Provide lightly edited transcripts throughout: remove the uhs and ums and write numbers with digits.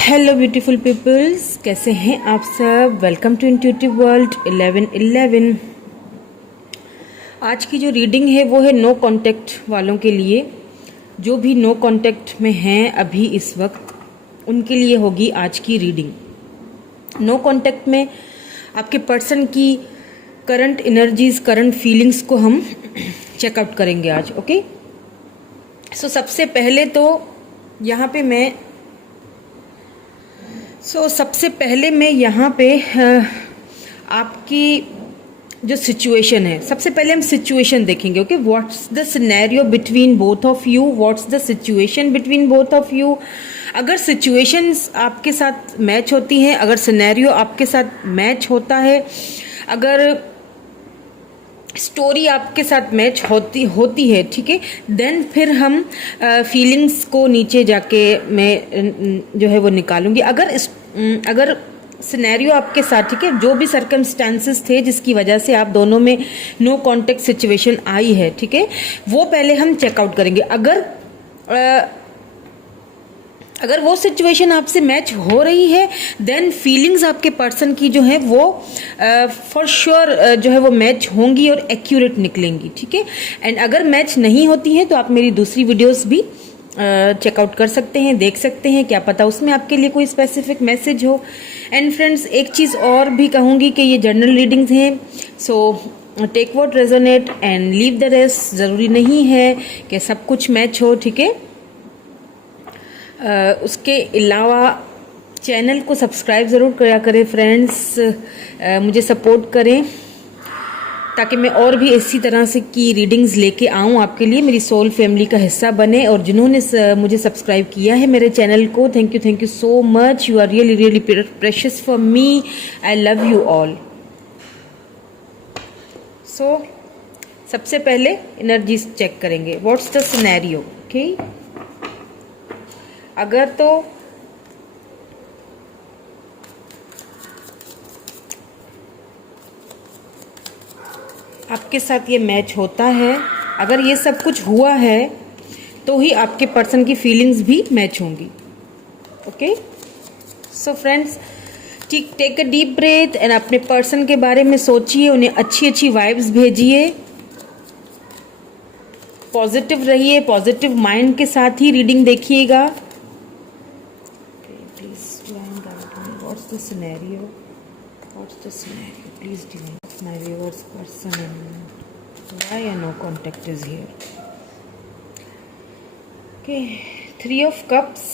Hello beautiful peoples, कैसे हैं आप सब। Welcome to intuitive world 1111। आज की जो रीडिंग है वो है नो कांटेक्ट वालों के लिए। जो भी नो कांटेक्ट में हैं अभी इस वक्त, उनके लिए होगी आज की रीडिंग। नो कांटेक्ट में आपके पर्सन की करंट एनर्जीज, करंट फीलिंग्स को हम चेकआउट करेंगे आज। ओके, सो सबसे पहले तो यहाँ पे मैं यहाँ पे आपकी जो सिचुएशन है, सबसे पहले हम सिचुएशन देखेंगे। Okay, what's the scenario between both of you, what's the situation between both of you. अगर सिचुएशंस आपके साथ मैच होती हैं, अगर सिनेरियो आपके साथ मैच होता है, अगर स्टोरी आपके साथ मैच होती है, ठीक है, देन फिर हम फीलिंग्स को नीचे जाके मैं जो है वो निकालूंगी। अगर सिनेरियो आपके साथ, ठीक है, जो भी सर्कमस्टांसेस थे जिसकी वजह से आप दोनों में नो कांटेक्ट सिचुएशन आई है, ठीक है, वो पहले हम चेकआउट करेंगे। अगर वो सिचुएशन आपसे मैच हो रही है, देन फीलिंग्स आपके पर्सन की जो है वो फॉर श्योर जो है वो मैच होंगी और एक्यूरेट निकलेंगी, ठीक है। एंड अगर मैच नहीं होती हैं तो आप मेरी दूसरी वीडियोस भी चेकआउट कर सकते हैं, देख सकते हैं, क्या पता उसमें आपके लिए कोई स्पेसिफिक मैसेज हो। एंड फ्रेंड्स, एक चीज़ और भी कहूँगी कि ये जनरल रीडिंग्स हैं, so take what resonate and leave the rest. ज़रूरी नहीं है कि सब कुछ मैच हो, ठीक है। उसके अलावा चैनल को सब्सक्राइब ज़रूर किया करें फ्रेंड्स, मुझे सपोर्ट करें ताकि मैं और भी इसी तरह से की रीडिंग्स लेके आऊँ आपके लिए, मेरी सोल फैमिली का हिस्सा बने। और जिन्होंने मुझे सब्सक्राइब किया है मेरे चैनल को, thank you so much. You are really really precious for me. I love you all. So सबसे पहले एनर्जीज चेक करेंगे। What's the scenario. ओके, अगर तो आपके साथ ये मैच होता है, अगर ये सब कुछ हुआ है तो ही आपके पर्सन की फीलिंग्स भी मैच होंगी। Okay, so friends, take a deep breath एंड अपने पर्सन के बारे में सोचिए, उन्हें अच्छी अच्छी वाइब्स भेजिए, पॉजिटिव रहिए, पॉजिटिव माइंड के साथ ही रीडिंग देखिएगा। What's the scenario? What's the scenario? Please divine my viewers person and why a no contact is here. Okay, 3 of Cups।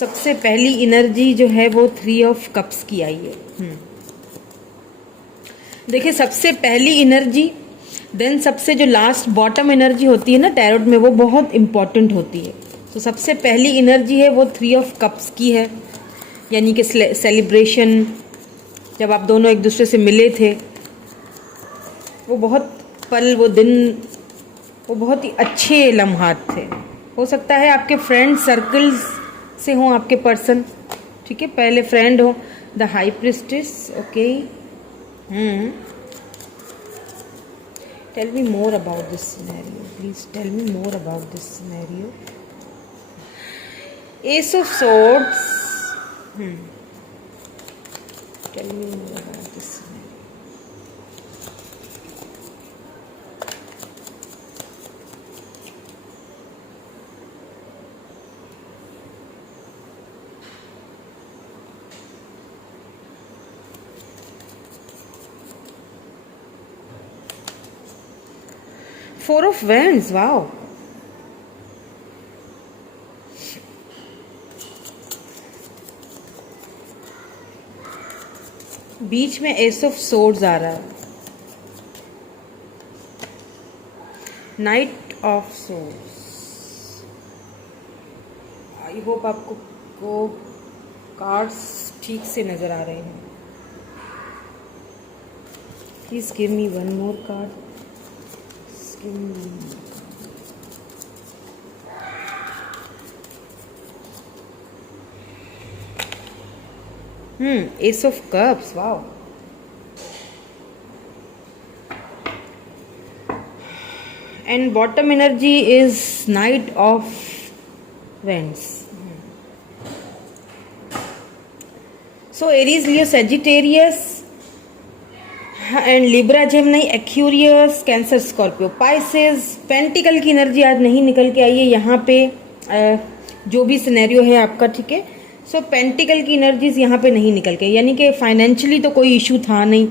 सबसे पहली एनर्जी जो है वो 3 of Cups की आई है। देखिए, सबसे पहली एनर्जी, देन सबसे जो लास्ट बॉटम एनर्जी होती है ना टैरोट में, वो बहुत इंपॉर्टेंट होती है। तो सबसे पहली एनर्जी है वो 3 of Cups की है, यानी कि सेलिब्रेशन। जब आप दोनों एक दूसरे से मिले थे, वो बहुत पल, वो दिन, वो बहुत ही अच्छे लम्हात थे। हो सकता है आपके फ्रेंड सर्कल्स से हों आपके पर्सन, ठीक है, पहले फ्रेंड हो। The high priestess. Okay, tell me more about this scenario, please tell me more about this scenario. Ace of swords. Tell me more about this scenario. Four of Wands. Wow. बीच में S of swords आ रहा है, night of swords. I hope आपको को cards ठीक से नजर आ रहे हैं। Please give me one more card. Ace of Cups. Wow. And bottom energy is Knight of Wands. So Aries, Leo, Sagittarius and Libra, Gemini, Aquarius, cancer, Scorpio, Pisces. Pentacle की energy आज नहीं निकल के आई है यहाँ पे, जो भी सिनेरियो है आपका, ठीक है। सो पेंटिकल की एनर्जीज यहाँ पे नहीं निकल के, यानी कि फाइनेंशियली तो कोई इशू था नहीं।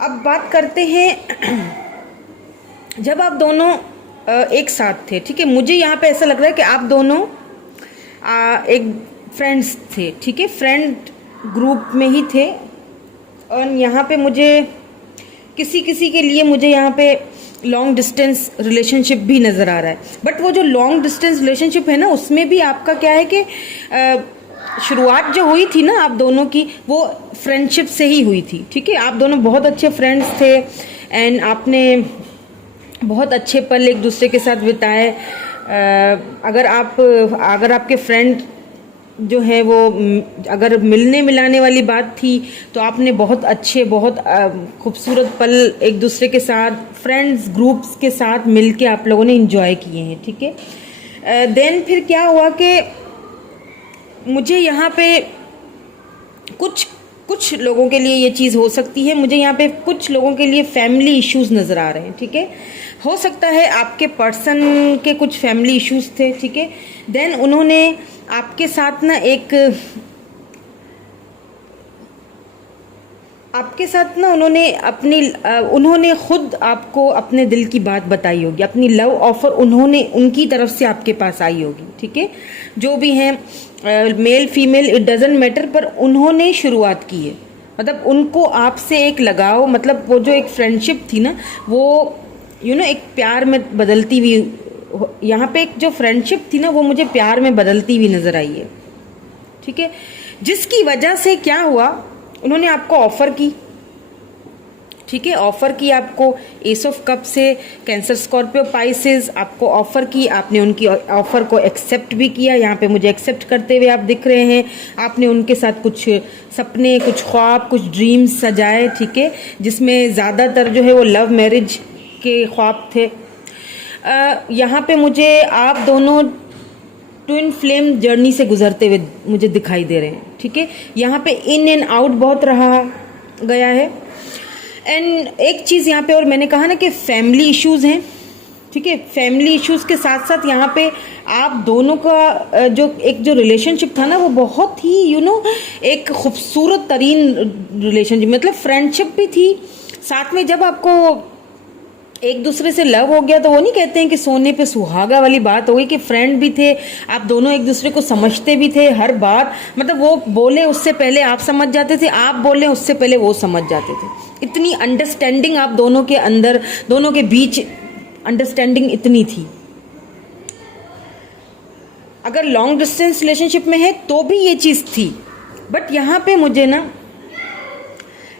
अब बात करते हैं जब आप दोनों एक साथ थे, ठीक है। मुझे यहाँ पे ऐसा लग रहा है कि आप दोनों एक फ्रेंड्स थे, ठीक है, फ्रेंड ग्रुप में ही थे। और यहाँ पे मुझे किसी किसी के लिए मुझे यहाँ पे लॉन्ग डिस्टेंस रिलेशनशिप भी नज़र आ रहा है। बट वो जो लॉन्ग डिस्टेंस रिलेशनशिप है ना, उसमें भी आपका क्या है कि शुरुआत जो हुई थी ना आप दोनों की, वो फ्रेंडशिप से ही हुई थी, ठीक है। आप दोनों बहुत अच्छे फ्रेंड्स थे एंड आपने बहुत अच्छे पल एक दूसरे के साथ बिताए। अगर आपके फ्रेंड जो है वो अगर मिलने मिलाने वाली बात थी तो आपने बहुत अच्छे, बहुत खूबसूरत पल एक दूसरे के साथ फ्रेंड्स ग्रुप्स के साथ मिलके आप लोगों ने एंजॉय किए हैं, ठीक है। देन फिर क्या हुआ कि मुझे यहाँ पे कुछ लोगों के लिए ये चीज़ हो सकती है, मुझे यहाँ पे कुछ लोगों के लिए फैमिली इश्यूज नज़र आ रहे हैं, ठीक है। हो सकता है आपके पर्सन के कुछ फैमिली इश्यूज थे, ठीक है। देन उन्होंने आपके साथ ना उन्होंने खुद आपको अपने दिल की बात बताई होगी, अपनी लव ऑफर उनकी तरफ से आपके पास आई होगी, ठीक है। जो भी हैं male female it doesn't matter, पर उन्होंने शुरुआत की है, मतलब उनको आपसे एक लगाव, मतलब वो जो एक फ्रेंडशिप थी ना वो एक प्यार में बदलती हुई, यहाँ पे एक जो फ्रेंडशिप थी ना वो मुझे प्यार में बदलती हुई नजर आई है, ठीक है। जिसकी वजह से क्या हुआ, उन्होंने आपको ऑफर की, ठीक है, ऑफर की आपको एस ऑफ कप से, कैंसर, स्कॉर्पियो, पाइसेस आपको ऑफर की, आपने उनकी ऑफर को एक्सेप्ट भी किया। यहाँ पे मुझे एक्सेप्ट करते हुए आप दिख रहे हैं। आपने उनके साथ कुछ सपने, कुछ ख्वाब, कुछ ड्रीम्स सजाए, ठीक है, जिसमें ज़्यादातर जो है वो लव मैरिज के ख्वाब थे। यहाँ पे मुझे आप दोनों ट्विन फ्लेम जर्नी से गुजरते हुए मुझे दिखाई दे रहे हैं, ठीक है। यहाँ पे इन एंड आउट बहुत रहा गया है। एंड एक चीज़ यहाँ पे और मैंने कहा ना कि फैमिली इश्यूज़ हैं, ठीक है। फैमिली इश्यूज़ के साथ साथ यहाँ पे आप दोनों का जो रिलेशनशिप था ना वो बहुत ही एक खूबसूरत तरीन रिलेशनशिप, मतलब फ्रेंडशिप भी थी साथ में। जब आपको एक दूसरे से लव हो गया तो वो नहीं कहते हैं कि सोने पे सुहागा वाली बात हो गई, कि फ्रेंड भी थे, आप दोनों एक दूसरे को समझते भी थे हर बात, मतलब वो बोले उससे पहले आप समझ जाते थे, आप बोले उससे पहले वो समझ जाते थे। इतनी अंडरस्टैंडिंग आप दोनों के अंदर, दोनों के बीच अंडरस्टैंडिंग इतनी थी। अगर लॉन्ग डिस्टेंस रिलेशनशिप में है तो भी ये चीज़ थी, बट यहाँ पे मुझे ना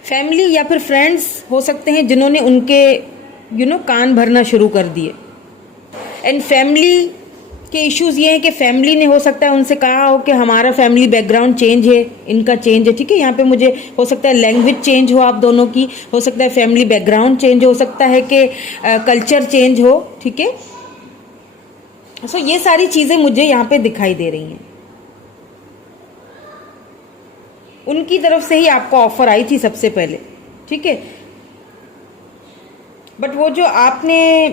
फैमिली या फिर फ्रेंड्स हो सकते हैं जिन्होंने उनके कान भरना शुरू कर दिए। एंड फैमिली के इश्यूज ये हैं कि फैमिली ने हो सकता है उनसे कहा हो कि हमारा फैमिली बैकग्राउंड चेंज है, इनका चेंज है, ठीक है। यहाँ पे मुझे हो सकता है लैंग्वेज चेंज हो आप दोनों की, हो सकता है फैमिली बैकग्राउंड चेंज हो सकता है कि कल्चर चेंज हो, ठीक है। सो ये सारी चीज़ें मुझे यहाँ पे दिखाई दे रही हैं। उनकी तरफ से ही आपको ऑफर आई थी सबसे पहले, ठीक है। बट वो जो आपने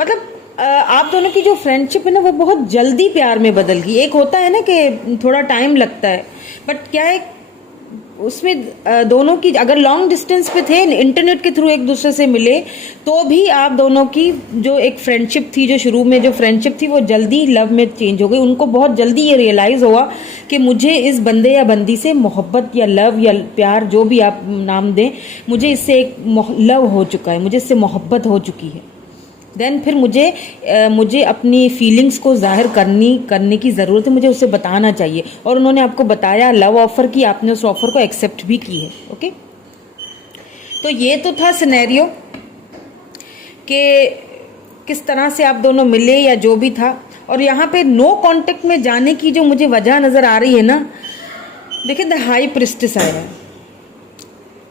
मतलब आप दोनों की जो फ्रेंडशिप है ना वो बहुत जल्दी प्यार में बदल गई। एक होता है ना कि थोड़ा टाइम लगता है, बट क्या है उसमें दोनों की, अगर लॉन्ग डिस्टेंस पे थे, इंटरनेट के थ्रू एक दूसरे से मिले, तो भी आप दोनों की जो एक फ्रेंडशिप थी, जो शुरू में जो फ्रेंडशिप थी वो जल्दी लव में चेंज हो गई। उनको बहुत जल्दी ये रियलाइज़ हुआ कि मुझे इस बंदे या बंदी से मोहब्बत या लव या प्यार जो भी आप नाम दें, मुझे इससे एक लव हो चुका है, मुझे इससे मोहब्बत हो चुकी है। देन फिर मुझे अपनी फीलिंग्स को जाहिर करने की ज़रूरत है, मुझे उसे बताना चाहिए। और उन्होंने आपको बताया, लव ऑफ़र की, आपने उस ऑफ़र को एक्सेप्ट भी की है, ओके। तो ये तो था सिनेरियो कि किस तरह से आप दोनों मिले या जो भी था। और यहाँ पे नो कांटेक्ट में जाने की जो मुझे वजह नज़र आ रही है ना, देखिए द हाई प्रिस्टेस आया है,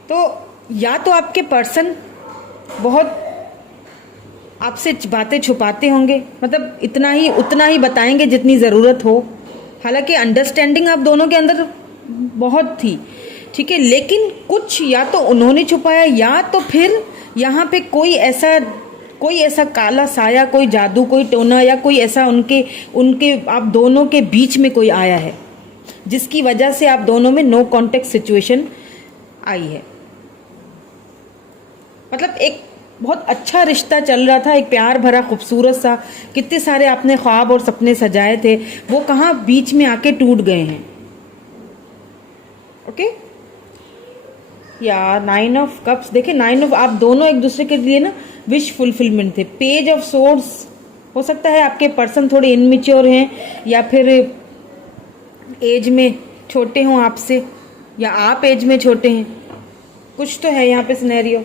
तो या तो आपके पर्सन बहुत आपसे बातें छुपाते होंगे, मतलब उतना ही बताएंगे जितनी ज़रूरत हो, हालांकि अंडरस्टैंडिंग आप दोनों के अंदर बहुत थी, ठीक है, लेकिन कुछ या तो उन्होंने छुपाया या तो फिर यहाँ पे कोई ऐसा काला साया, कोई जादू, कोई टोना या कोई ऐसा उनके उनके आप दोनों के बीच में कोई आया है जिसकी वजह से आप दोनों में नो कॉन्टेक्ट सिचुएशन आई है। मतलब एक बहुत अच्छा रिश्ता चल रहा था, एक प्यार भरा खूबसूरत सा, कितने सारे आपने ख्वाब और सपने सजाए थे, वो कहाँ बीच में आके टूट गए हैं। ओके, या 9 ऑफ कप्स, देखिए 9 ऑफ, आप दोनों एक दूसरे के लिए ना विश फुलफिलमेंट थे। पेज ऑफ सोर्ड्स, हो सकता है आपके पर्सन थोड़े इनमेच्योर हैं या फिर एज में छोटे हों आपसे, या आप एज में छोटे हैं, कुछ तो है यहाँ पे सिनेरियो,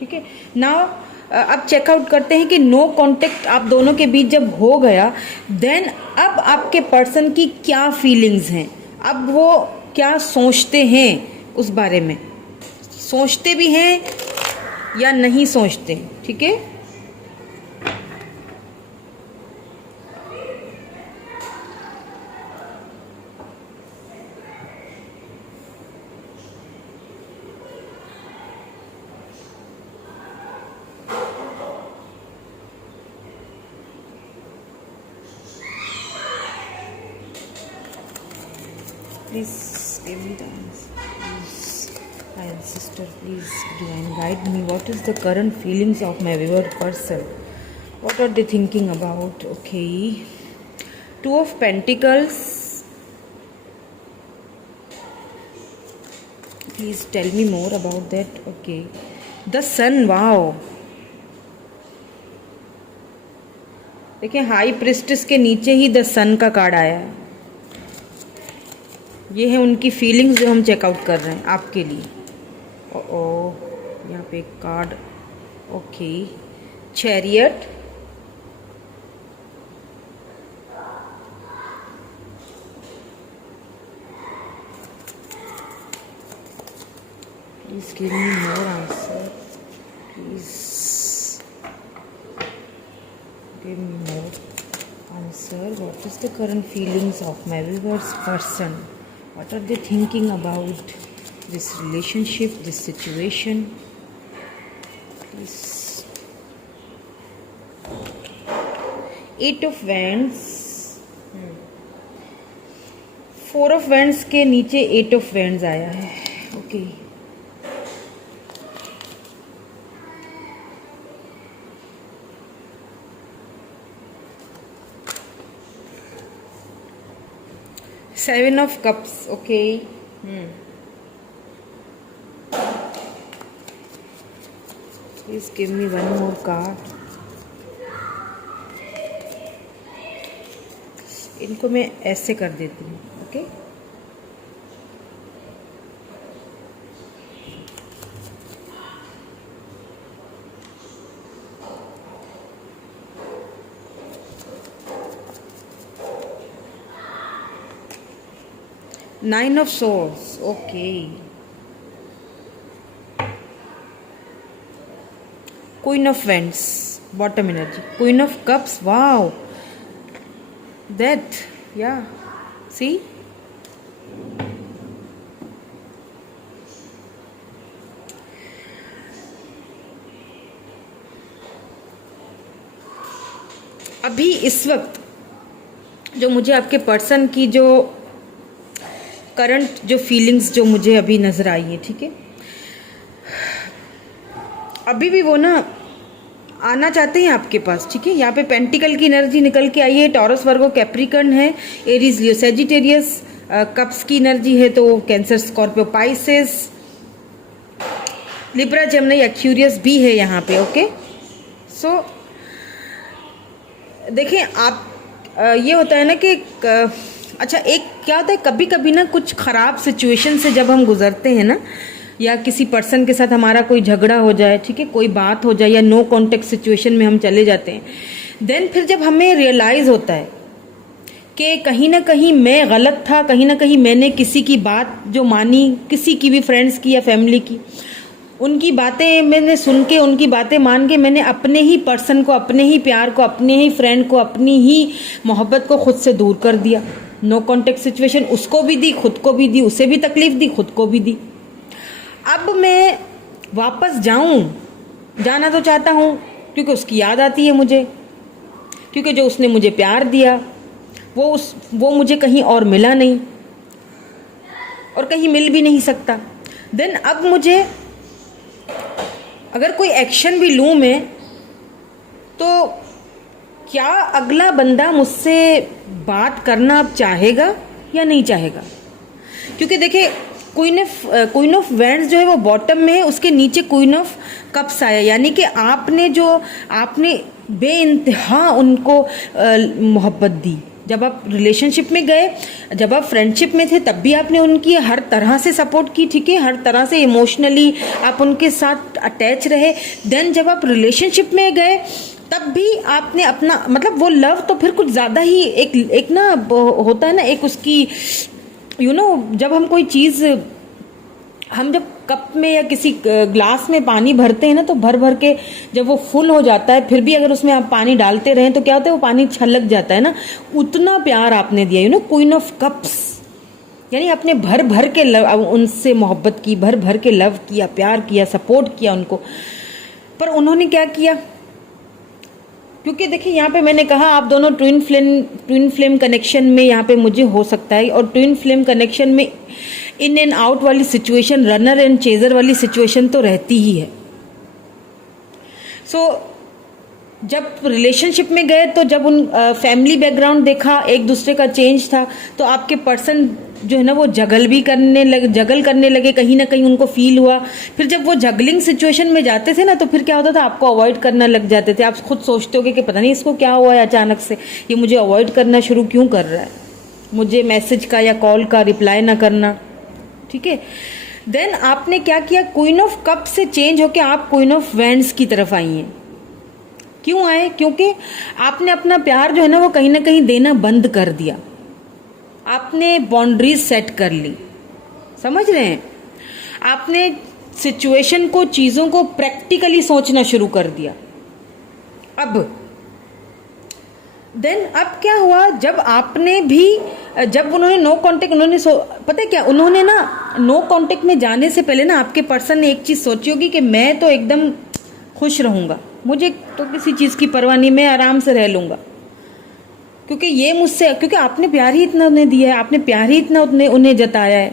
ठीक है। नाउ अब चेकआउट करते हैं कि नो कांटेक्ट आप दोनों के बीच जब हो गया, देन अब आपके पर्सन की क्या फीलिंग्स हैं, अब वो क्या सोचते हैं उस बारे में, सोचते भी हैं या नहीं सोचते, ठीक है। Please give me the answer. Please, my sister, please divine guide me. What is the current feelings of my viewer person? What are they thinking about? Okay. 2 of Pentacles. Please tell me more about that. Okay. The Sun. Wow. देखिए high priestess के नीचे ही the सन का card आया है। ये है उनकी feelings जो हम चेकआउट कर रहे हैं आपके लिए। ओ यहाँ पे एक card, okay, chariot, please give me more answer, please give me more answer. What is the current feelings of my viewers person? What are they thinking about this relationship, this situation? Please. 8 of Wands. 4 of Wands के नीचे 8 of Wands आया है। Okay, Seven of Cups. Okay. Please give me one more card. इनको मैं ऐसे कर देती हूँ, okay. Nine of Swords. Okay. Queen of Wands. Bottom energy. Queen of Cups. Wow. That. Yeah. See? अभी इस वक्त जो मुझे आपके पर्सन की जो करंट जो फीलिंग्स जो मुझे अभी नज़र आई है, ठीक है, अभी भी वो ना आना चाहते हैं आपके पास, ठीक है। यहाँ पे पेंटिकल की एनर्जी निकल के आई है, टॉरस, वर्गो, कैप्रिकॉर्न है, एरीज, लियो, सेजिटेरियस, कप्स की एनर्जी है तो cancer, Scorpio, Pisces, Libra, Gemini, Aquarius भी है यहाँ पे, ओके। सो देखिए आप ये होता है ना कि अच्छा, एक क्या होता है, कभी कभी ना कुछ ख़राब सिचुएशन से जब हम गुजरते हैं ना, या किसी पर्सन के साथ हमारा कोई झगड़ा हो जाए, ठीक है, कोई बात हो जाए, या नो कॉन्टेक्ट सिचुएशन में हम चले जाते हैं, देन फिर जब हमें रियलाइज़ होता है कि कहीं ना कहीं मैं गलत था, कहीं ना कहीं मैंने किसी की बात जो मानी, किसी की भी फ्रेंड्स की या फैमिली की, उनकी बातें मैंने सुन के, उनकी बातें मान के मैंने अपने ही पर्सन को, अपने ही प्यार को, अपने ही फ्रेंड को, अपनी ही मोहब्बत को खुद से दूर कर दिया, नो कांटेक्ट सिचुएशन उसको भी दी, खुद को भी दी, उसे भी तकलीफ दी, खुद को भी दी। अब मैं वापस जाना तो चाहता हूँ क्योंकि उसकी याद आती है मुझे, क्योंकि जो उसने मुझे प्यार दिया वो मुझे कहीं और मिला नहीं और कहीं मिल भी नहीं सकता। देन अब मुझे अगर कोई एक्शन भी लूँ मैं, तो क्या अगला बंदा मुझसे बात करना अब चाहेगा या नहीं चाहेगा? क्योंकि देखिए क्वीन ऑफ वैंड्स जो है वो बॉटम में है, उसके नीचे क्वीन ऑफ कप्स आया, यानी कि आपने बेइंतहा उनको मोहब्बत दी। जब आप रिलेशनशिप में गए, जब आप फ्रेंडशिप में थे, तब भी आपने उनकी हर तरह से सपोर्ट की, ठीक है, हर तरह से इमोशनली आप उनके साथ अटैच रहे। देन जब आप रिलेशनशिप में गए तब भी आपने अपना मतलब वो लव तो फिर कुछ ज़्यादा ही एक ना होता है ना, एक उसकी जब हम कोई चीज़ हम जब कप में या किसी ग्लास में पानी भरते हैं ना, तो भर के जब वो फुल हो जाता है, फिर भी अगर उसमें आप पानी डालते रहें तो क्या होता है, वो पानी छलक जाता है ना। उतना प्यार आपने दिया, क्वीन ऑफ कप्स, यानी आपने भर के उनसे मोहब्बत की, भर के लव किया, प्यार किया, सपोर्ट किया उनको। पर उन्होंने क्या किया? क्योंकि देखिए यहाँ पे मैंने कहा आप दोनों ट्विन फ्लेम कनेक्शन में यहाँ पे मुझे हो सकता है, और ट्विन फ्लेम कनेक्शन में इन एंड आउट वाली सिचुएशन, रनर एंड चेजर वाली सिचुएशन तो रहती ही है। जब रिलेशनशिप में गए तो जब उन फैमिली बैकग्राउंड देखा, एक दूसरे का चेंज था, तो आपके पर्सन जो है ना वो जगल करने लगे, कहीं ना कहीं उनको फील हुआ। फिर जब वो जगलिंग सिचुएशन में जाते थे ना, तो फिर क्या होता था, आपको अवॉइड करना लग जाते थे। आप खुद सोचते होगे कि पता नहीं इसको क्या हुआ है, अचानक से ये मुझे अवॉइड करना शुरू क्यों कर रहा है, मुझे मैसेज का या कॉल का रिप्लाई ना करना, ठीक है। देन आपने क्या किया, क्वीन ऑफ कप से चेंज होके आप क्वीन ऑफ वैंड्स की तरफ आई हैं। क्यों आए? क्योंकि आपने अपना प्यार जो है ना वो कहीं ना कहीं देना बंद कर दिया, आपने बाउंड्रीज सेट कर ली, समझ रहे हैं? आपने सिचुएशन को, चीज़ों को प्रैक्टिकली सोचना शुरू कर दिया। अब क्या हुआ, जब उन्होंने नो कांटेक्ट, पता है क्या, उन्होंने ना नो कांटेक्ट में जाने से पहले ना आपके पर्सन ने एक चीज़ सोची होगी कि मैं तो एकदम खुश रहूँगा, मुझे तो किसी चीज़ की परवाह नहीं, मैं आराम से रह लूँगा, क्योंकि आपने प्यार ही इतना उन्हें दिया है, आपने प्यार ही इतना उन्हें जताया है।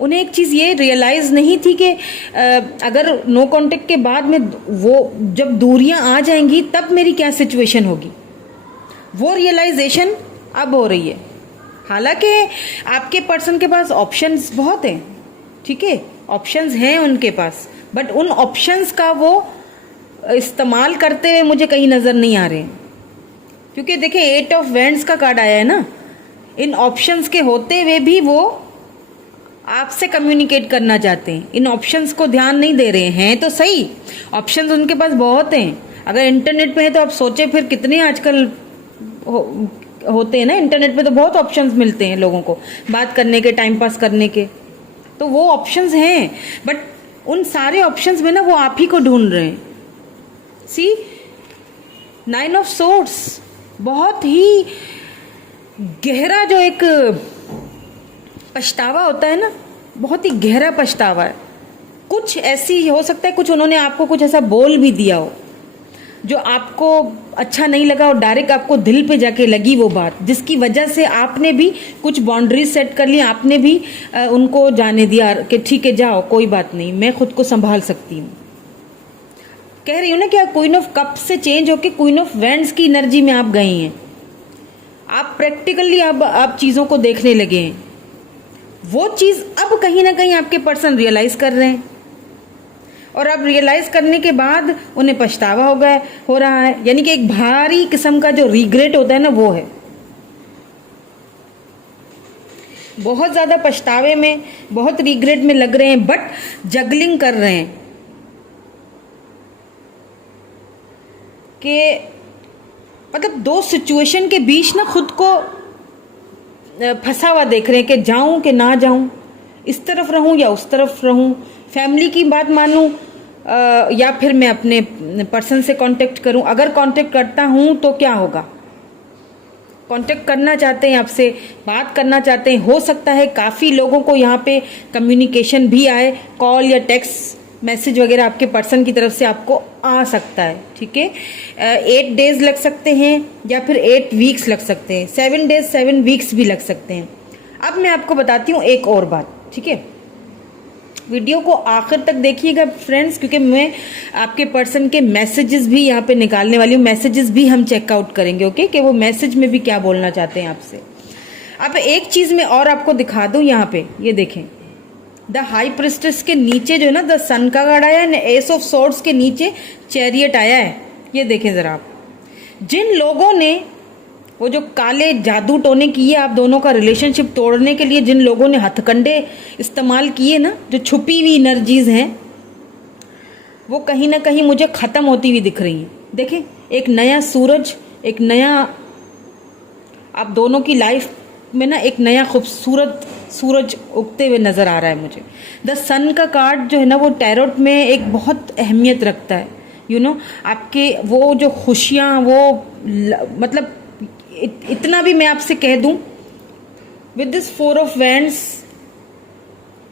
उन्हें एक चीज़ ये रियलाइज़ नहीं थी कि अगर नो कांटेक्ट के बाद में वो जब दूरियां आ जाएंगी तब मेरी क्या सिचुएशन होगी, वो रियलाइजेशन अब हो रही है। हालांकि आपके पर्सन के पास ऑप्शंस बहुत हैं, ठीक है, ऑप्शंस हैं उनके पास, बट उन ऑप्शंस का वो इस्तेमाल करते हुए मुझे कहीं नज़र नहीं आ रहे हैं। क्योंकि देखिए 8 ऑफ वैंड्स का कार्ड आया है ना, इन ऑप्शंस के होते हुए भी वो आपसे कम्युनिकेट करना चाहते हैं, इन ऑप्शंस को ध्यान नहीं दे रहे हैं। तो सही, ऑप्शंस उनके पास बहुत हैं। अगर इंटरनेट पे है तो आप सोचे फिर कितने आजकल होते हैं ना, इंटरनेट पे तो बहुत ऑप्शंस मिलते हैं लोगों को बात करने के, टाइम पास करने के, तो वो ऑप्शंस हैं। बट उन सारे ऑप्शंस में ना वो आप ही को ढूंढ रहे हैं। सी 9 ऑफ सोर्ड्स, बहुत ही गहरा जो एक पछतावा होता है ना, बहुत ही गहरा पछतावा है। कुछ ऐसी हो सकता है, कुछ उन्होंने आपको कुछ ऐसा बोल भी दिया हो जो आपको अच्छा नहीं लगा और डायरेक्ट आपको दिल पे जाके लगी वो बात, जिसकी वजह से आपने भी कुछ बाउंड्रीज सेट कर ली, आपने भी उनको जाने दिया कि ठीक है जाओ, कोई बात नहीं, मैं खुद को संभाल सकती हूँ। कह रही हूँ ना कि आप क्वीन ऑफ कप से चेंज होके क्वीन ऑफ वैंड्स की एनर्जी में आप गई हैं। आप प्रैक्टिकली आप चीज़ों को देखने लगे हैं। वो चीज़ अब कहीं ना कहीं आपके पर्सन रियलाइज़ कर रहे हैं, और अब रियलाइज़ करने के बाद उन्हें पछतावा हो रहा है, यानी कि एक भारी किस्म का जो रिग्रेट होता है ना, वो है। बहुत ज़्यादा पछतावे में, बहुत रिग्रेट में लग रहे हैं, बट जगलिंग कर रहे हैं कि मतलब दो सिचुएशन के बीच ना खुद को फंसा हुआ देख रहे हैं कि जाऊं कि ना जाऊं, इस तरफ रहूं या उस तरफ रहूं, फैमिली की बात मानूं या फिर मैं अपने पर्सन से कांटेक्ट करूं। अगर कांटेक्ट करता हूं तो क्या होगा, कांटेक्ट करना चाहते हैं, आपसे बात करना चाहते हैं। हो सकता है काफ़ी लोगों को यहाँ पे कम्युनिकेशन भी आए, कॉल या टेक्स्ट मैसेज वगैरह आपके पर्सन की तरफ से आपको आ सकता है। ठीक है, 8 डेज लग सकते हैं या फिर 8 वीक्स लग सकते हैं, 7 डेज 7 वीक्स भी लग सकते हैं। अब मैं आपको बताती हूँ एक और बात। ठीक है, वीडियो को आखिर तक देखिएगा फ्रेंड्स, क्योंकि मैं आपके पर्सन के मैसेजेस भी यहाँ पे निकालने वाली हूँ। मैसेजेस भी हम चेकआउट करेंगे, ओके, कि वो मैसेज में भी क्या बोलना चाहते हैं आपसे। अब एक चीज़ मैं और आपको दिखा दूँ, यहाँ पे ये देखें, द हाई प्रिस्टेस के नीचे जो है ना द सन का कार्ड आया है, एस ऑफ सोर्ड्स के नीचे चैरियट आया है। ये देखें ज़रा आप, जिन लोगों ने वो जो काले जादू टोने किए आप दोनों का रिलेशनशिप तोड़ने के लिए, जिन लोगों ने हथकंडे इस्तेमाल किए ना, जो छुपी हुई एनर्जीज हैं, वो कहीं ना कहीं मुझे ख़त्म होती हुई दिख रही हैं। देखें, एक नया सूरज, एक नया आप दोनों की लाइफ में ना एक नया खूबसूरत सूरज उगते हुए नज़र आ रहा है मुझे। द सन का कार्ड जो है ना वो टैरोट में एक बहुत अहमियत रखता है। यू नो, आपके वो जो खुशियाँ, वो मतलब इतना भी मैं आपसे कह दूं विद दिस 4 ऑफ वैंड्स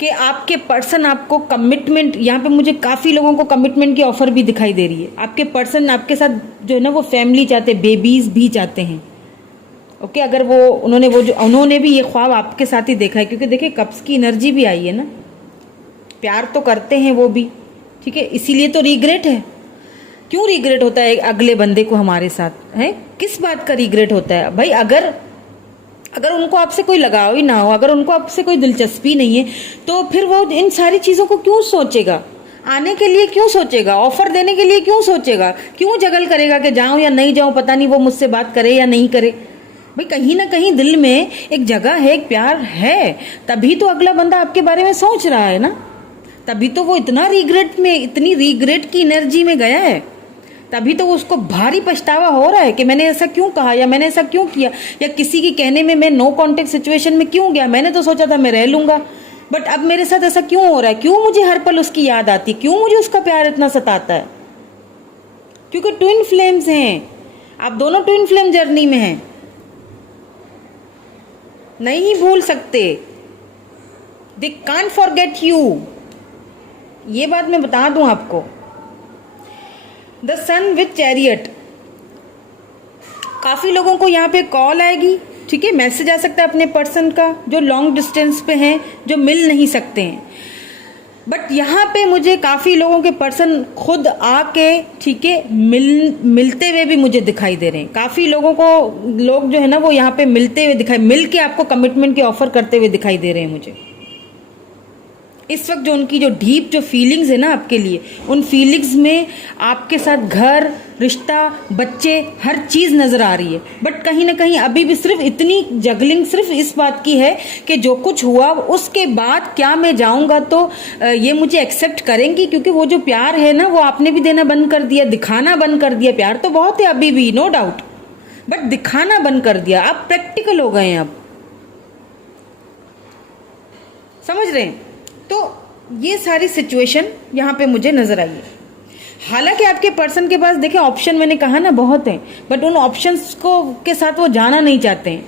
कि आपके पर्सन आपको कमिटमेंट, यहाँ पे मुझे काफ़ी लोगों को कमिटमेंट की ऑफर भी दिखाई दे रही है। आपके पर्सन आपके साथ जो है ना वो फैमिली चाहते हैं, बेबीज भी चाहते हैं। ओके, अगर वो उन्होंने भी ये ख्वाब आपके साथ ही देखा है, क्योंकि देखिए कप्स की एनर्जी भी आई है ना, प्यार तो करते हैं वो भी। ठीक है, इसीलिए तो रिग्रेट है। क्यों रिग्रेट होता है अगले बंदे को हमारे साथ, है किस बात का रिग्रेट होता है भाई? अगर उनको आपसे कोई लगाव ही ना हो, अगर उनको आपसे कोई दिलचस्पी नहीं है, तो फिर वो इन सारी चीज़ों को क्यों सोचेगा? आने के लिए क्यों सोचेगा? ऑफर देने के लिए क्यों सोचेगा? क्यों जगल करेगा कि जाऊं या नहीं जाऊं, पता नहीं वो मुझसे बात करे या नहीं करे? भाई कहीं ना कहीं दिल में एक जगह है, एक प्यार है, तभी तो अगला बंदा आपके बारे में सोच रहा है ना, तभी तो वो इतना रिग्रेट में, इतनी रिग्रेट की एनर्जी में गया है, तभी तो उसको भारी पछतावा हो रहा है कि मैंने ऐसा क्यों कहा या मैंने ऐसा क्यों किया, या किसी के कहने में मैं नो कांटेक्ट सिचुएशन में क्यों गया। मैंने तो सोचा था मैं रह लूंगा, बट अब मेरे साथ ऐसा क्यों हो रहा है? क्यों मुझे हर पल उसकी याद आती, क्यों मुझे उसका प्यार इतना सताता है? क्योंकि ट्विन फ्लेम्स हैं, आप दोनों ट्विन फ्लेम जर्नी में हैं, नहीं भूल सकते। दे कांट फॉरगेट यू, ये बात मैं बता दूं आपको। द सन विथ चैरियट, काफ़ी लोगों को यहाँ पे कॉल आएगी। ठीक है, मैसेज आ सकता है अपने पर्सन का जो लॉन्ग डिस्टेंस पे हैं, जो मिल नहीं सकते हैं। बट यहाँ पे मुझे काफ़ी लोगों के पर्सन खुद आके, ठीक है, मिलते हुए भी मुझे दिखाई दे रहे हैं। काफ़ी लोगों को लोग जो है ना वो यहाँ पे मिलते हुए मिल के आपको कमिटमेंट की ऑफर करते हुए दिखाई दे रहे हैं मुझे। इस वक्त जो उनकी जो डीप जो फीलिंग्स है ना आपके लिए, उन फीलिंग्स में आपके साथ घर, रिश्ता, बच्चे, हर चीज़ नज़र आ रही है। बट कहीं ना कहीं अभी भी सिर्फ इतनी जगलिंग सिर्फ इस बात की है कि जो कुछ हुआ उसके बाद क्या मैं जाऊंगा तो ये मुझे एक्सेप्ट करेंगी, क्योंकि वो जो प्यार है ना वो आपने भी देना बंद कर दिया, दिखाना बंद कर दिया। प्यार तो बहुत है अभी भी, नो डाउट, बट दिखाना बंद कर दिया। आप प्रैक्टिकल हो गए हैं, अब समझ रहे हैं? तो ये सारी सिचुएशन यहाँ पे मुझे नजर आई है। हालांकि आपके पर्सन के पास देखिए ऑप्शन, मैंने कहा ना बहुत हैं, बट उन ऑप्शंस को के साथ वो जाना नहीं चाहते हैं।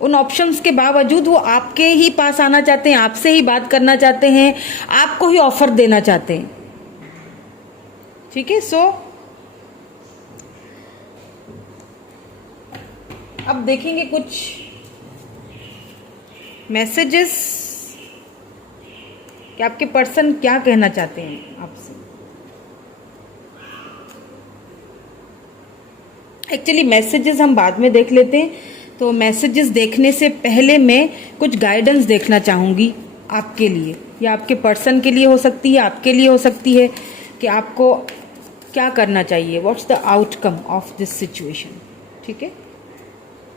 उन ऑप्शंस के बावजूद वो आपके ही पास आना चाहते हैं, आपसे ही बात करना चाहते हैं, आपको ही ऑफर देना चाहते हैं। ठीक है, सो अब देखेंगे कुछ मैसेजेस कि आपके पर्सन क्या कहना चाहते हैं आपसे। एक्चुअली मैसेजेस हम बाद में देख लेते हैं, तो मैसेजेस देखने से पहले मैं कुछ गाइडेंस देखना चाहूँगी आपके लिए, या आपके पर्सन के लिए हो सकती है, आपके लिए हो सकती है, कि आपको क्या करना चाहिए, what's the outcome of this situation. ठीक है,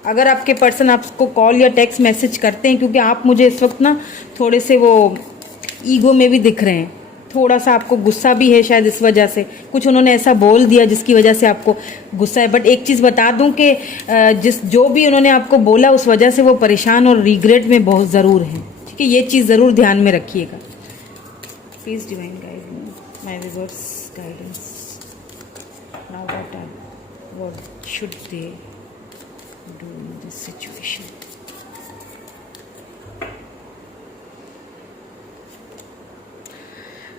अगर आपके पर्सन आपको कॉल या टेक्स्ट मैसेज करते हैं, क्योंकि आप मुझे इस वक्त ना थोड़े से वो ईगो में भी दिख रहे हैं, थोड़ा सा आपको गुस्सा भी है शायद, इस वजह से कुछ उन्होंने ऐसा बोल दिया जिसकी वजह से आपको गुस्सा है। बट एक चीज़ बता दूं कि जो भी उन्होंने आपको बोला उस वजह से वो परेशान और रिग्रेट में बहुत ज़रूर हैं। ठीक है, ये चीज़ ज़रूर ध्यान में रखिएगा। Please divine guide my viewers guidance now what should they do in this situation.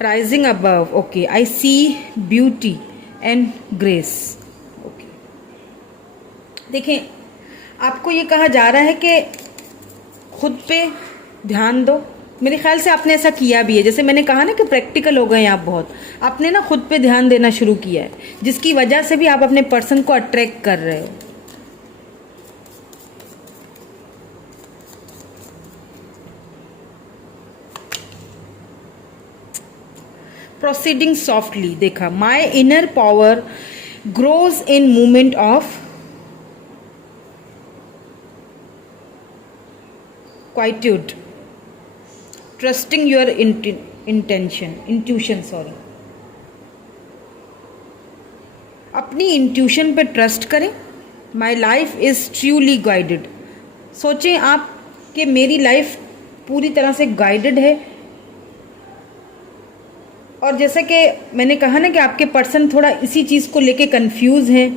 Rising above, okay, I see beauty and grace. Okay, देखें, आपको ये कहा जा रहा है कि खुद पे ध्यान दो। मेरे ख्याल से आपने ऐसा किया भी है, जैसे मैंने कहा ना कि प्रैक्टिकल हो गए आप बहुत। आपने ना खुद पे ध्यान देना शुरू किया है, जिसकी वजह से भी आप अपने पर्सन को अट्रैक्ट कर रहे हो। प्रोसीडिंग सॉफ्टली, देखा, my inner power grows in movement of quietude, trusting your intuition, sorry, अपनी इंट्यूशन पे ट्रस्ट करें। My life is truly guided, सोचें आप कि मेरी लाइफ पूरी तरह से गाइडेड है। और जैसे कि मैंने कहा ना कि आपके पर्सन थोड़ा इसी चीज़ को लेके कंफ्यूज हैं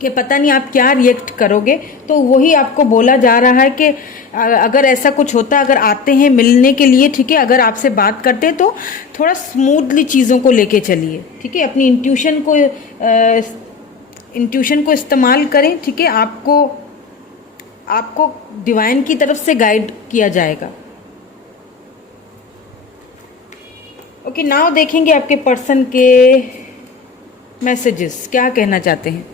कि पता नहीं आप क्या रिएक्ट करोगे, तो वही आपको बोला जा रहा है कि अगर ऐसा कुछ होता, अगर आते हैं मिलने के लिए, ठीक है, अगर आपसे बात करते हैं तो थोड़ा स्मूथली चीज़ों को लेके चलिए, ठीक है, अपनी इंट्यूशन को इस्तेमाल करें, ठीक है, आपको डिवाइन की तरफ से गाइड किया जाएगा। ओके, नाउ देखेंगे आपके पर्सन के मैसेजेस, क्या कहना चाहते हैं,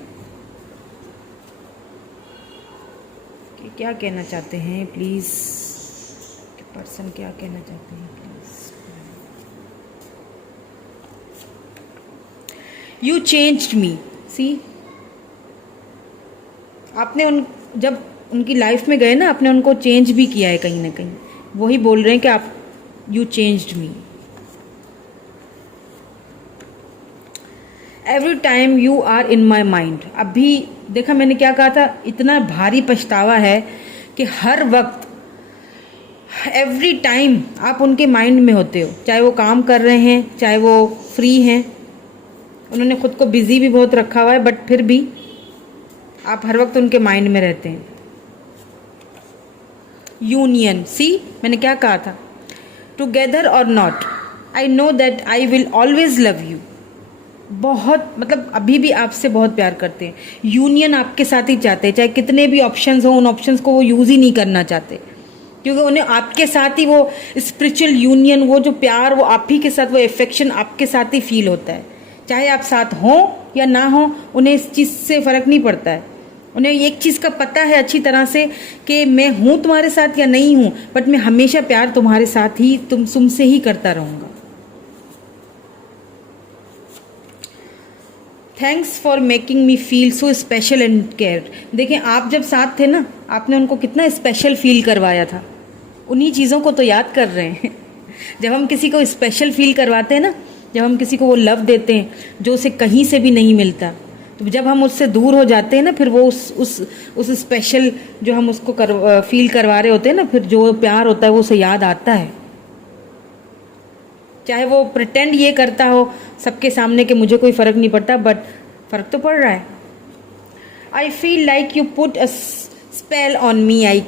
क्या कहना चाहते हैं, प्लीज पर्सन क्या कहना चाहते हैं, प्लीज। यू चेंज्ड मी, सी, आपने जब उनकी लाइफ में गए ना, आपने उनको चेंज भी किया है कहीं ना कहीं, वही बोल रहे हैं कि आप, you changed me. Every time you are in my mind, अभी देखा मैंने क्या कहा था, इतना भारी पछतावा है कि हर वक्त, एवरी टाइम आप उनके माइंड में होते हो, चाहे वो काम कर रहे हैं, चाहे वो फ्री हैं। उन्होंने खुद को बिजी भी बहुत रखा हुआ है, बट फिर भी आप हर वक्त उनके माइंड में रहते हैं। यूनियन, सी, मैंने क्या कहा था, टुगेदर और not, I know that I will always love you, बहुत, मतलब अभी भी आपसे बहुत प्यार करते हैं, यूनियन आपके साथ ही चाहते हैं, चाहे कितने भी ऑप्शंस हो, उन ऑप्शंस को वो यूज़ ही नहीं करना चाहते, क्योंकि उन्हें आपके साथ ही वो स्पिरिचुअल यूनियन, वो जो प्यार, वो आप ही के साथ, वो अफेक्शन आपके साथ ही फील होता है, चाहे आप साथ हों या ना हों, उन्हें इस चीज़ से फ़र्क नहीं पड़ता है। उन्हें एक चीज़ का पता है अच्छी तरह से कि मैं हूँ तुम्हारे साथ या नहीं हूँ, बट मैं हमेशा प्यार तुम्हारे साथ ही, तुमसे ही करता रहूँगा। Thanks for making me feel so special and care. देखें, आप जब साथ थे ना, आपने उनको कितना स्पेशल फील करवाया था, उन्हीं चीज़ों को तो याद कर रहे हैं। जब हम किसी को स्पेशल फील करवाते हैं ना, जब हम किसी को वो लव देते हैं जो उसे कहीं से भी नहीं मिलता, तो जब हम उससे दूर हो जाते हैं ना, फिर वो उस स्पेशल जो हम उसको फील करवा रहे होते हैं ना, फिर जो प्यार होता है वो उसे याद आता है। चाहे वो प्रिटेंड ये करता हो सबके सामने कि मुझे कोई फ़र्क नहीं पड़ता, बट फ़र्क तो पड़ रहा है। I feel like you put a spell on me, I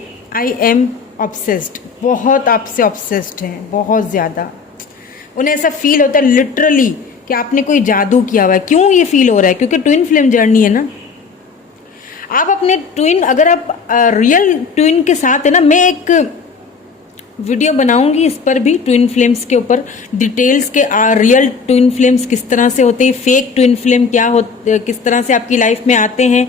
am obsessed, बहुत आपसे ऑब्सेस्ड हैं, बहुत ज़्यादा। उन्हें ऐसा फील होता है लिटरली कि आपने कोई जादू किया हुआ है। क्यों ये फील हो रहा है? क्योंकि ट्विन फ्लेम जर्नी है ना। आप अपने ट्विन, अगर आप रियल ट्विन के साथ है ना, मैं एक वीडियो बनाऊंगी इस पर भी, ट्विन फ्लेम्स के ऊपर डिटेल्स के, रियल ट्विन फ्लेम्स किस तरह से होते हैं, फेक ट्विन फ्लेम क्या होते, किस तरह से आपकी लाइफ में आते हैं,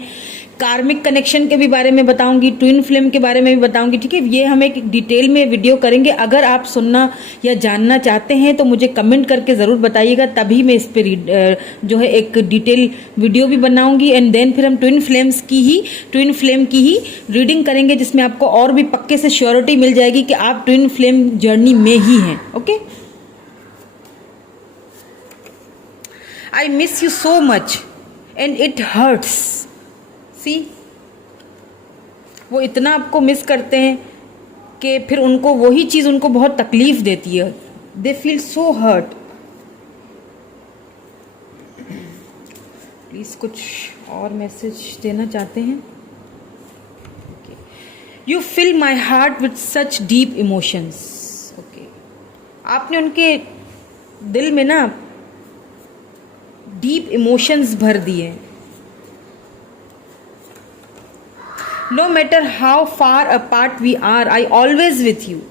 कार्मिक कनेक्शन के भी बारे में बताऊंगी, ट्विन फ्लेम के बारे में भी बताऊंगी, ठीक है। ये हम एक डिटेल में वीडियो करेंगे। अगर आप सुनना या जानना चाहते हैं तो मुझे कमेंट करके ज़रूर बताइएगा, तभी मैं इस पर जो है एक डिटेल वीडियो भी बनाऊंगी। एंड देन फिर हम ट्विन फ्लेम की ही रीडिंग करेंगे, जिसमें आपको और भी पक्के से श्योरिटी मिल जाएगी कि आप ट्विन फ्लेम जर्नी में ही हैं। Okay, I miss you so much and it hurts. See, वो इतना आपको मिस करते हैं कि फिर उनको वही चीज़ उनको बहुत तकलीफ देती है। They feel so hurt. Please कुछ और मैसेज देना चाहते हैं? You fill my heart with such deep emotions. Okay, आपने उनके दिल में ना डीप इमोशंस भर दिए। No matter how far apart we are, I always with you.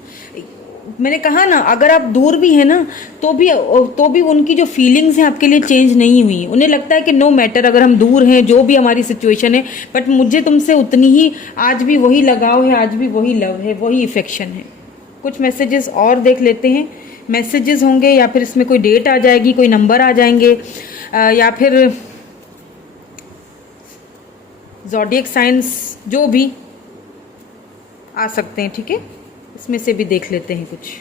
मैंने कहा ना, अगर आप दूर भी हैं ना तो भी उनकी जो फीलिंग्स हैं आपके लिए चेंज नहीं हुई। उन्हें लगता है कि नो मैटर, अगर हम दूर हैं, जो भी हमारी सिचुएशन है, बट मुझे तुमसे उतनी ही आज भी वही लगाव है, आज भी वही लव है, वही इफेक्शन है। कुछ मैसेजेस और देख लेते हैं। मैसेजेस होंगे या फिर इसमें कोई डेट आ जाएगी, कोई नंबर आ जाएंगे, या फिर ज़ोडिएक साइंस, जो भी आ सकते हैं। ठीक है, इसमें से भी देख लेते हैं कुछ।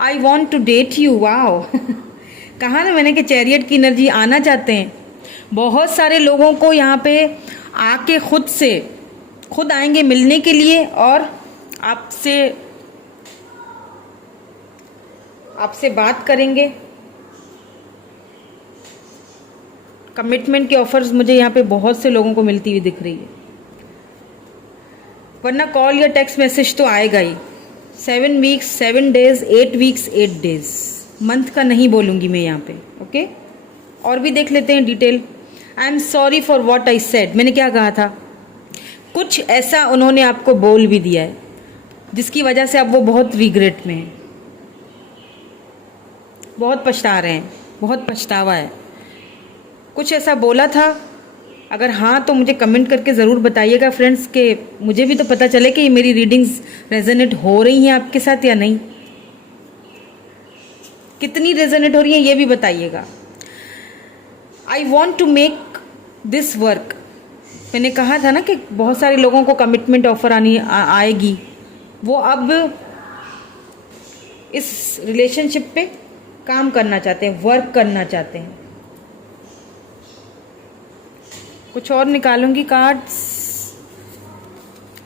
I want to date you, wow. कहा ना मैंने कि चैरियट की एनर्जी आना चाहते हैं। बहुत सारे लोगों को यहाँ पे आके खुद आएंगे मिलने के लिए और आपसे बात करेंगे। कमिटमेंट की ऑफर्स मुझे यहाँ पे बहुत से लोगों को मिलती हुई दिख रही है, वरना कॉल या टेक्स्ट मैसेज तो आएगा ही। 7 weeks 7 days, 8 weeks 8 days, month का नहीं बोलूँगी मैं यहाँ पे। ओके, और भी देख लेते हैं detail. I am sorry for what I said, मैंने क्या कहा था। कुछ ऐसा उन्होंने आपको बोल भी दिया है जिसकी वजह से अब वो बहुत रिग्रेट में हैं, बहुत पछता रहे हैं, बहुत पछतावा है। कुछ ऐसा बोला था, अगर हाँ तो मुझे कमेंट करके ज़रूर बताइएगा फ्रेंड्स, कि मुझे भी तो पता चले कि मेरी रीडिंग्स रेजोनेट हो रही हैं आपके साथ या नहीं। कितनी रेजोनेट हो रही हैं ये भी बताइएगा। I want to make this work, मैंने कहा था ना कि बहुत सारे लोगों को कमिटमेंट ऑफर आएगी। वो अब इस रिलेशनशिप पे काम करना चाहते हैं, वर्क करना चाहते हैं। कुछ और निकालूंगी कार्ड्स।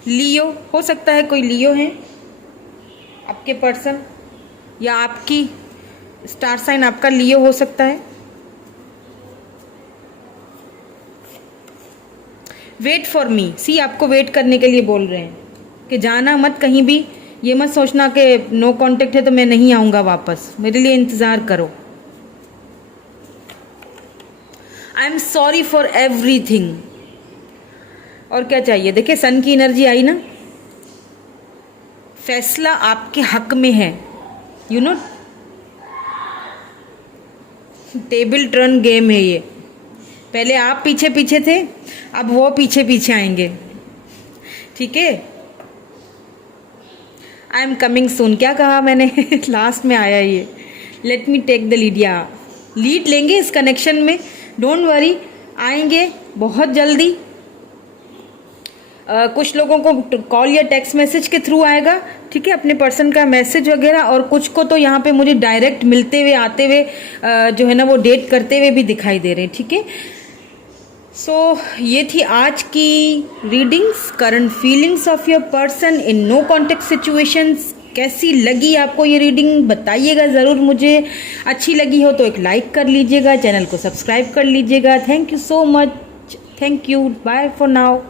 लियो, हो सकता है कोई लियो है आपके पर्सन, या आपकी स्टार साइन आपका लियो हो सकता है। वेट फॉर मी, सी आपको वेट करने के लिए बोल रहे हैं कि जाना मत कहीं भी। ये मत सोचना कि नो कांटेक्ट है तो मैं नहीं आऊँगा वापस, मेरे लिए इंतज़ार करो। I am sorry for everything. और क्या चाहिए, देखिए सन की एनर्जी आई ना, फैसला आपके हक में है। You know, table turn game है ये। पहले आप पीछे पीछे थे, अब वो पीछे पीछे आएंगे। ठीक है, आई एम कमिंग सून, क्या कहा मैंने लास्ट में आया ये। Let me take the lead, या लीड लेंगे इस कनेक्शन में, डोंट वरी, आएंगे बहुत जल्दी। कुछ लोगों को कॉल या टेक्स्ट मैसेज के थ्रू आएगा, ठीक है, अपने पर्सन का मैसेज वगैरह, और कुछ को तो यहाँ पे मुझे डायरेक्ट मिलते हुए आते हुए जो है ना वो डेट करते हुए भी दिखाई दे रहे हैं। ठीक है, सो ये थी आज की readings, current feelings of your person in no contact situations. कैसी लगी आपको ये रीडिंग बताइएगा ज़रूर मुझे। अच्छी लगी हो तो एक लाइक कर लीजिएगा, चैनल को सब्सक्राइब कर लीजिएगा। Thank you so much, thank you, bye for now.